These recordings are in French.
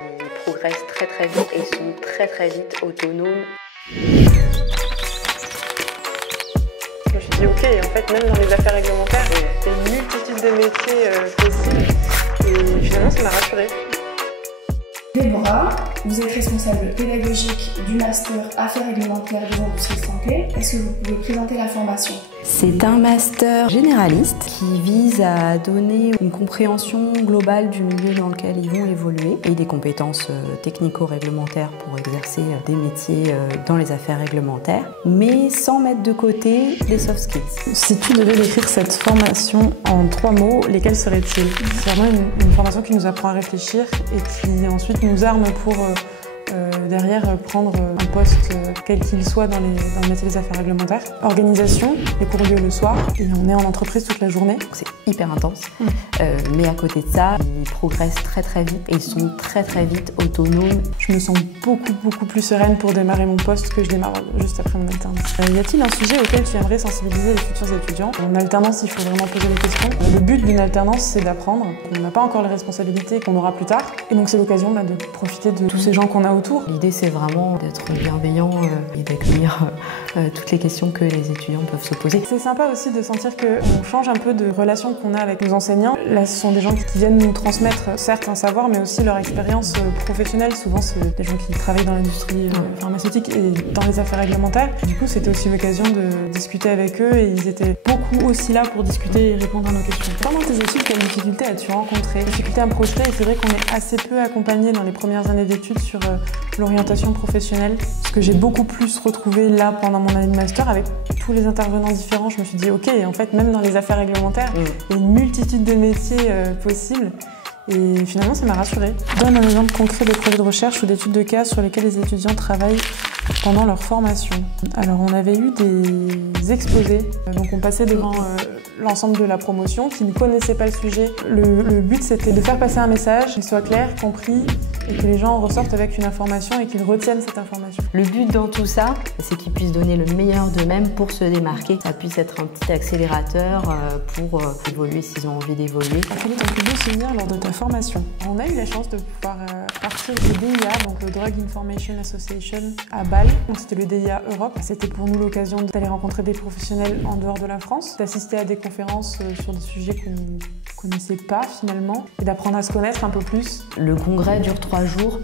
Ils progressent très très vite et sont très vite autonomes. Je me suis dit ok, en fait même dans les affaires réglementaires, il y a une multitude de métiers possibles et finalement ça m'a rassurée. Déborah, vous êtes responsable pédagogique du master Affaires réglementaires des industries de santé. Est-ce que vous pouvez présenter la formation? C'est un master généraliste qui vise à donner une compréhension globale du milieu dans lequel ils vont évoluer et des compétences technico-réglementaires pour exercer des métiers dans les affaires réglementaires, mais sans mettre de côté les soft skills. Si tu devais décrire cette formation en 3 mots, lesquels seraient-ils? C'est vraiment une formation qui nous apprend à réfléchir et qui ensuite nous arme pour derrière prendre un poste quel qu'il soit dans le métier des affaires réglementaires. Organisation, les cours ont lieu le soir et on est en entreprise toute la journée. C'est hyper intense, mais à côté de ça, ils progressent très vite et ils sont très vite autonomes. Je me sens beaucoup plus sereine pour démarrer mon poste que je démarre juste après mon alternance. Y a-t-il un sujet auquel tu aimerais sensibiliser les futurs étudiants? En alternance, il faut vraiment poser des questions. Le but d'une alternance, c'est d'apprendre. On n'a pas encore les responsabilités qu'on aura plus tard. Et donc c'est l'occasion de profiter de tous ces gens qu'on a autour. L'idée, c'est vraiment d'être bienveillant et d'accueillir toutes les questions que les étudiants peuvent se poser. C'est sympa aussi de sentir qu'on change un peu de relation qu'on a avec nos enseignants. Là, ce sont des gens qui viennent nous transmettre, certes, un savoir, mais aussi leur expérience professionnelle. Souvent, c'est des gens qui travaillent dans l'industrie pharmaceutique et dans les affaires réglementaires. Du coup, c'était aussi l'occasion de discuter avec eux et ils étaient beaucoup aussi là pour discuter et répondre à nos questions. Pendant tes études, quelles difficultés as-tu rencontrées? Difficultés à me projeter, et c'est vrai qu'on est assez peu accompagné dans les premières années d'études sur l'orientation professionnelle. Ce que j'ai beaucoup plus retrouvé là pendant mon année de master avec tous les intervenants différents, je me suis dit ok, en fait même dans les affaires réglementaires, il y a une multitude de métiers possibles. Et finalement, ça m'a rassurée. Donne un exemple concret de projet de recherche ou d'études de cas sur lesquels les étudiants travaillent pendant leur formation. Alors, on avait eu des exposés. Donc, on passait devant l'ensemble de la promotion qui ne connaissait pas le sujet. Le but, c'était de faire passer un message qui soit clair, compris, et que les gens en ressortent avec une information et qu'ils retiennent cette information. Le but dans tout ça, c'est qu'ils puissent donner le meilleur d'eux-mêmes pour se démarquer. Ça puisse être un petit accélérateur pour évoluer s'ils ont envie d'évoluer. Quel est ton plus beau souvenir lors de ta formation? On a eu la chance de pouvoir partir au DIA, donc le Drug Information Association, à Bâle. C'était le DIA Europe. C'était pour nous l'occasion d'aller rencontrer des professionnels en dehors de la France, d'assister à des conférences sur des sujets qu'on ne connaissait pas finalement, et d'apprendre à se connaître un peu plus. Le congrès dure 3 jours.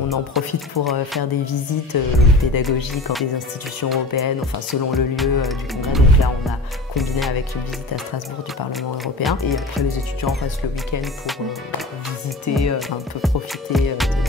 On en profite pour faire des visites pédagogiques dans des institutions européennes, enfin selon le lieu du congrès. Donc là, on a combiné avec une visite à Strasbourg du Parlement européen. Et après, les étudiants restent le week-end pour visiter, un peu profiter de